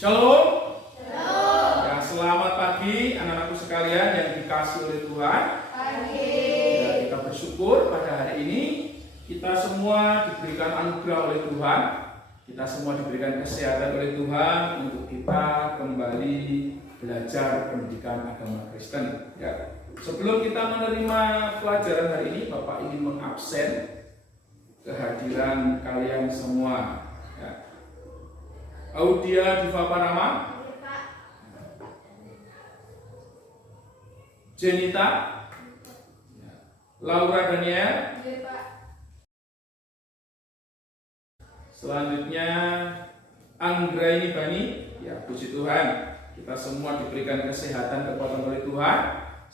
Shalom. Shalom. Ya, selamat pagi anak-anakku sekalian yang dikasihi oleh Tuhan. Pagi. Ya, kita bersyukur pada hari ini kita semua diberikan anugerah oleh Tuhan. Kita semua diberikan kesehatan oleh Tuhan untuk kita kembali belajar pendidikan agama Kristen. Ya. Sebelum kita menerima pelajaran hari ini, Bapak ingin mengabsen kehadiran kalian semua. Ya. Audia Diva Parama, Jenita, Laura Daniel, selanjutnya Anggraini Bani. Ya, puji Tuhan, kita semua diberikan kesehatan kekuatan oleh Tuhan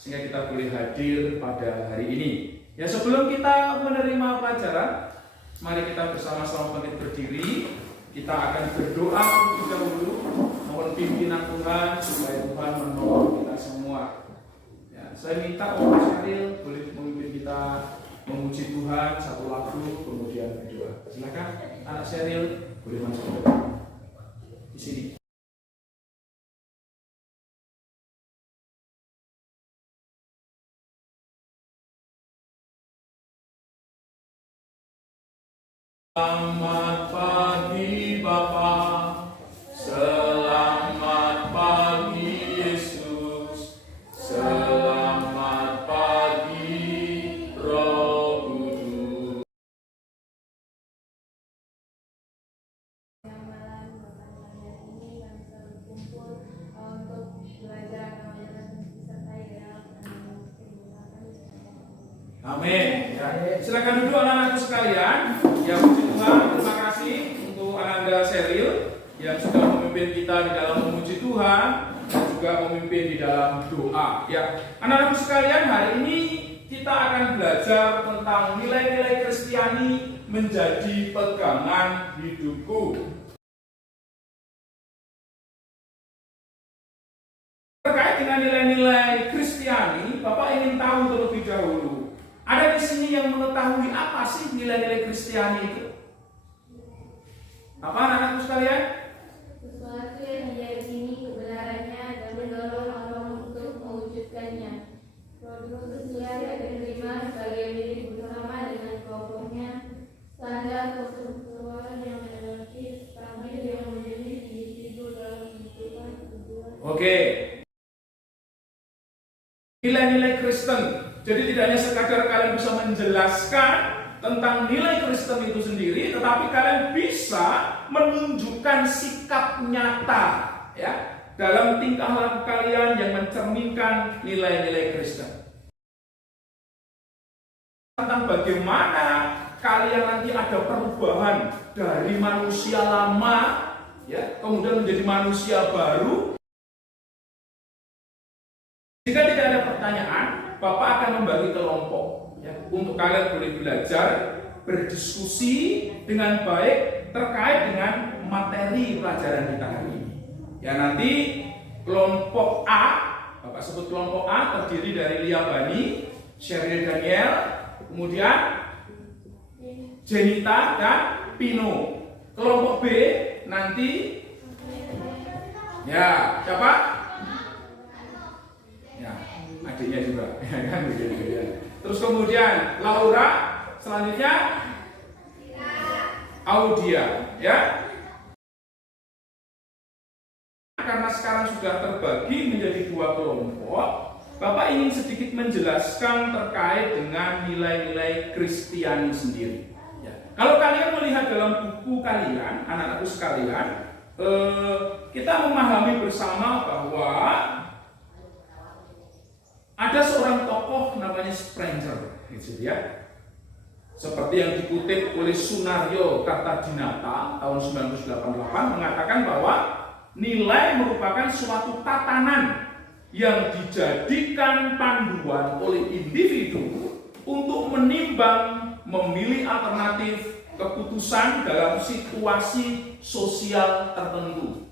sehingga kita boleh hadir pada hari ini. Ya, sebelum kita menerima pelajaran, mari kita bersama-sama bangkit berdiri. Kita akan berdoa terlebih dahulu, mohon pimpinan Tuhan supaya Tuhan menolong kita semua. Ya, saya minta Om Syaril boleh memimpin kita memuji Tuhan satu lagu, kemudian berdoa. Silakan anak Syaril boleh masuk di sini. Selamat pagi Bapa, selamat pagi Yesus, selamat pagi Roh Kudus. Yang malam hari ini kami berkumpul untuk belajar agama dan disertai dalam kehidupan. Amin. Ya, silakan duduk anak-anakku sekalian. Ya, puji Tuhan, terima kasih untuk Ananda Seril yang sudah memimpin kita di dalam memuji Tuhan dan juga memimpin di dalam doa. Ya, anak-anakku sekalian, hari ini kita akan belajar tentang nilai-nilai Kristiani menjadi pegangan hidupku. Terkait dengan nilai-nilai Kristiani, Bapak ingin tahu terlebih dahulu. Ada di sini yang mengetahui apa sih nilai-nilai Kristiani itu? Apa anak-anakku sekalian? Sesuatu yang diyakini kebenarannya dan mendorong orang untuk mewujudkannya. Produk sosial yang diterima sebagai milik bersama dengan kelompoknya. Standar konsumsiwan yang relatif stabil yang menjadi individu dalam menentukan tujuan. Oke. Nilai-nilai Kristen. Jadi tidak hanya sekadar kalian bisa menjelaskan tentang nilai Kristen itu sendiri, tetapi kalian bisa menunjukkan sikap nyata ya dalam tingkah laku kalian yang mencerminkan nilai-nilai Kristen. Tentang bagaimana kalian nanti ada perubahan dari manusia lama ya kemudian menjadi manusia baru. Jika tidak ada pertanyaan, Bapak akan membagi kelompok ya, untuk kalian boleh belajar, berdiskusi dengan baik terkait dengan materi pelajaran kita hari ini. Ya, nanti kelompok A, Bapak sebut kelompok A terdiri dari Lia Bani, Sheryl Daniel, kemudian Jenita dan Pino. Kelompok B nanti ya siapa? Ya, adiknya juga, kan begitu ya. Terus kemudian Laura, selanjutnya Audia, ya. Karena sekarang sudah terbagi menjadi dua kelompok, Bapak ingin sedikit menjelaskan terkait dengan nilai-nilai Kristiani sendiri. Ya. Kalau kalian melihat dalam buku kalian, anak-anakku sekalian, kita memahami bersama bahwa ada seorang tokoh namanya Sprenger, gitu ya. Seperti yang dikutip oleh Sunario Kartadinata tahun 1988 mengatakan bahwa nilai merupakan suatu tatanan yang dijadikan panduan oleh individu untuk menimbang, memilih alternatif keputusan dalam situasi sosial tertentu.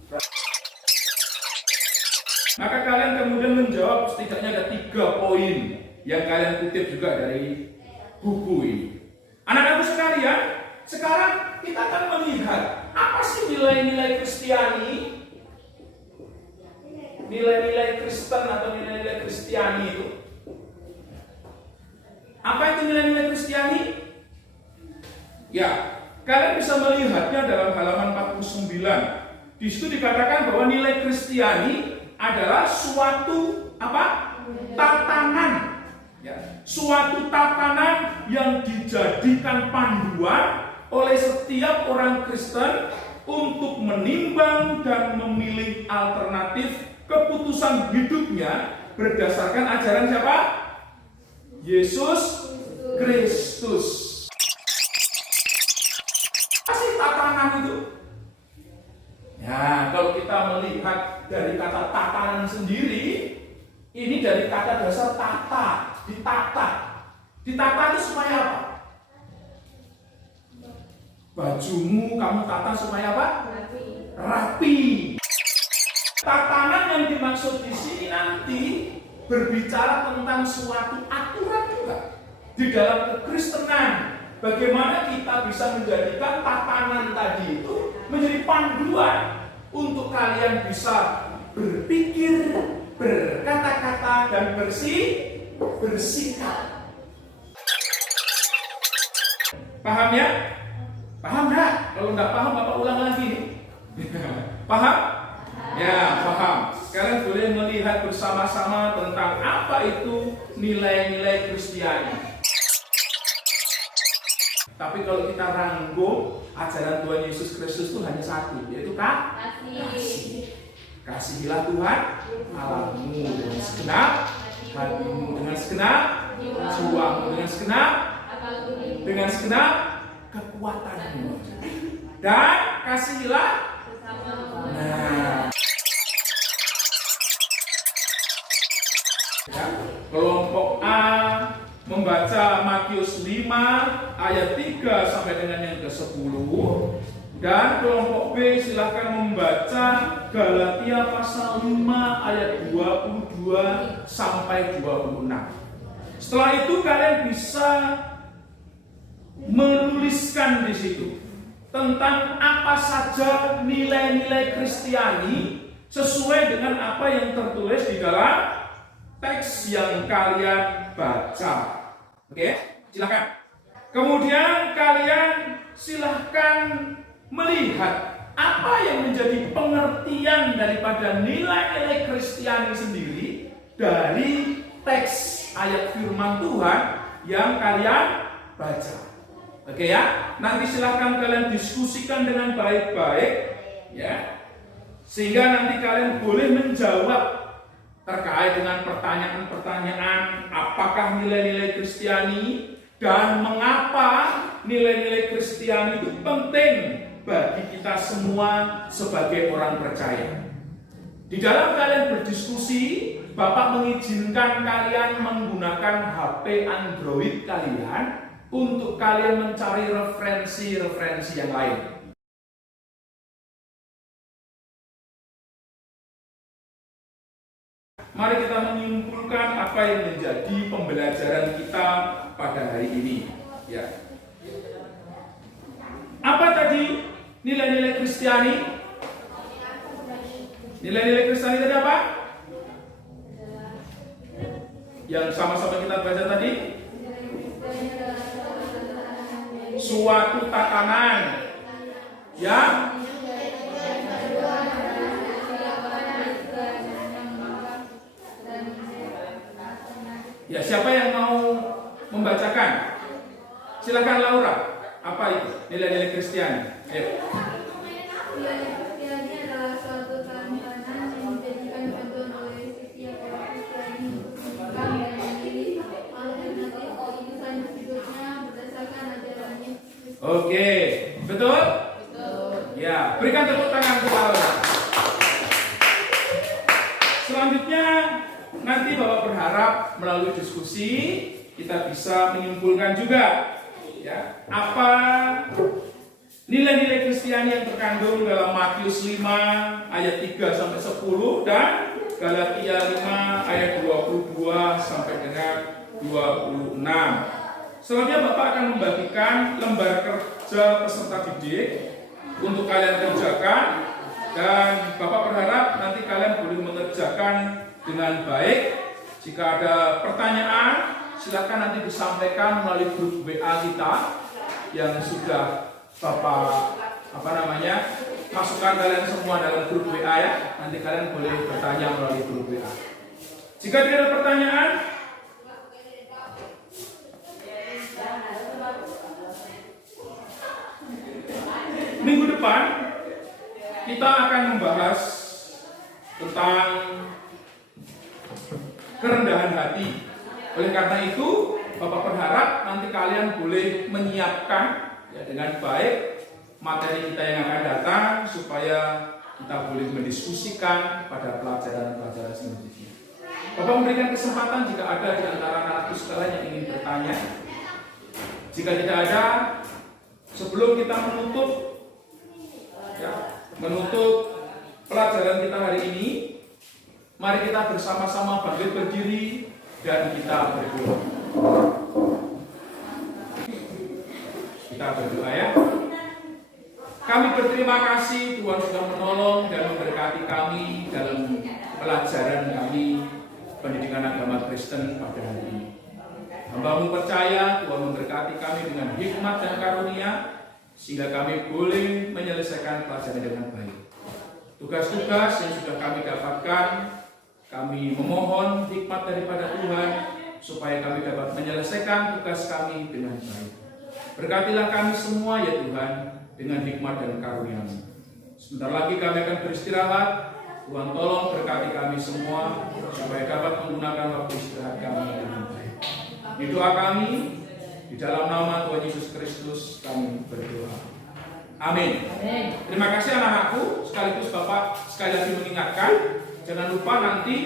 Maka kalian kemudian menjawab setidaknya ada 3 poin yang kalian kutip juga dari buku ini. Anak-anakku sekalian, sekarang kita akan melihat apa sih nilai-nilai Kristiani nilai-nilai Kristen atau nilai-nilai Kristiani itu? Apa itu nilai-nilai Kristiani? Ya, kalian bisa melihatnya dalam halaman 49. Di situ dikatakan bahwa nilai Kristiani adalah suatu apa? Tatanan. Ya, suatu tatanan yang dijadikan panduan oleh setiap orang Kristen untuk menimbang dan memilih alternatif keputusan hidupnya berdasarkan ajaran siapa? Yesus Kristus. Apa sih tatanan itu? Ya, kalau kita melihat dari kata tatanan sendiri, ini dari kata dasar tata, ditata. Ditata itu supaya apa? Bajumu kamu tata supaya apa? Rapi. Tatanan yang dimaksud di sini nanti berbicara tentang suatu aturan juga di dalam kekristenan. Bagaimana kita bisa menjadikan tatanan tadi itu menjadi panduan untuk kalian bisa berpikir, berkata-kata, dan bersikap. Paham ya? Paham nggak? Kalau nggak paham, Bapak ulang lagi. Paham? Ya, paham. Kalian boleh melihat bersama-sama tentang apa itu nilai-nilai Kristiani. Tapi kalau kita rangkum, ajaran Tuhan Yesus Kristus itu hanya satu, yaitu kasih. Kasihilah Tuhan Allahmu dengan segenap hatimu, dengan segenap jiwamu, dengan segenap kekuatanmu. Dan kasihilah kelompok A membaca Matius 5 ayat 3 sampai dengan yang ke-10, dan kelompok B silahkan membaca Galatia pasal 5 ayat 22 sampai 26. Setelah itu kalian bisa menuliskan di situ tentang apa saja nilai-nilai Kristiani sesuai dengan apa yang tertulis di dalam teks yang kalian baca. Oke, silakan. Kemudian kalian silahkan melihat apa yang menjadi pengertian daripada nilai-nilai Kristiani sendiri dari teks ayat firman Tuhan yang kalian baca. Oke ya, nanti silahkan kalian diskusikan dengan baik-baik ya, sehingga nanti kalian boleh menjawab terkait dengan pertanyaan-pertanyaan apakah nilai-nilai Kristiani dan mengapa nilai-nilai Kristiani itu penting bagi kita semua sebagai orang percaya. Di dalam kalian berdiskusi, Bapak mengizinkan kalian menggunakan HP Android kalian untuk kalian mencari referensi-referensi yang lain. Mari kita menyimpulkan apa yang menjadi pembelajaran kita pada hari ini. Ya. Apa tadi nilai-nilai Kristiani? Nilai-nilai Kristiani tadi apa? Yang sama-sama kita baca tadi? Suatu tatanan yang ya, siapa yang mau membacakan? Silakan Laura. Apa itu nilai-nilai Kristiani? Ayo. Nilai Kristiani adalah suatu tatanan yang dijadikan panduan oleh setiap orang Kristiani untuk menimbang dan memilih alternatif keputusan hidupnya berdasarkan ajarannya. Oke, betul? Betul. Ya, berikan tepuk tangan untuk Laura. Selanjutnya nanti Bapak berharap melalui diskusi kita bisa menyimpulkan juga ya, apa nilai-nilai Kristiani yang terkandung dalam Matius 5 ayat 3 sampai 10 dan Galatia 5 ayat 22 sampai dengan 26. Selanjutnya Bapak akan membagikan lembar kerja peserta didik untuk kalian kerjakan, dan Bapak berharap nanti kalian boleh mengerjakan dikerjakan dengan baik. Jika ada pertanyaan, silakan nanti disampaikan melalui grup WA kita yang sudah Bapak masukkan kalian semua dalam grup WA ya. Nanti kalian boleh bertanya melalui grup WA. Jika tidak ada pertanyaan, minggu depan kita akan membahas tentang kerendahan hati. Oleh karena itu, Bapak berharap nanti kalian boleh menyiapkan ya, dengan baik materi kita yang akan datang supaya kita boleh mendiskusikan pada pelajaran-pelajaran selanjutnya. Bapak memberikan kesempatan jika ada di antara anak sekalian yang ingin bertanya. Jika tidak ada, sebelum kita menutup pelajaran kita hari ini, mari kita bersama-sama bangkit berdiri dan kita berdoa. Kita berdoa ya. Kami berterima kasih Tuhan sudah menolong dan memberkati kami dalam pelajaran kami pendidikan agama Kristen pada hari ini. Hamba-Mu percaya Tuhan memberkati kami dengan hikmat dan karunia sehingga kami boleh menyelesaikan pelajaran dengan baik. Tugas-tugas yang sudah kami dapatkan, kami memohon hikmat daripada Tuhan supaya kami dapat menyelesaikan tugas kami dengan baik. Berkatilah kami semua ya Tuhan dengan hikmat dan karunia-Mu. Sebentar lagi kami akan beristirahat. Tuhan tolong berkati kami semua supaya dapat menggunakan waktu istirahat kami dengan baik. Di doa kami, di dalam nama Tuhan Yesus Kristus kami berdoa. Amin. Terima kasih anak-anakku. Sekaligus Bapak sekali lagi mengingatkan, jangan lupa nanti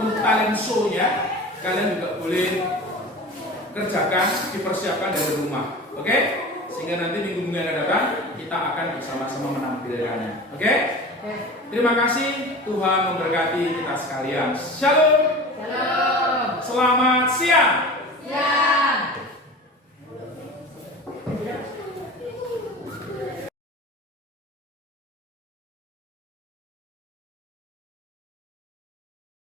untuk talent show-nya kalian juga boleh kerjakan, dipersiapkan dari rumah. Oke? Sehingga nanti minggu-minggu yang akan datang kita akan bersama-sama menampilkannya. Oke? Terima kasih. Tuhan memberkati kita sekalian. Shalom. Shalom. Selamat siang. Ya.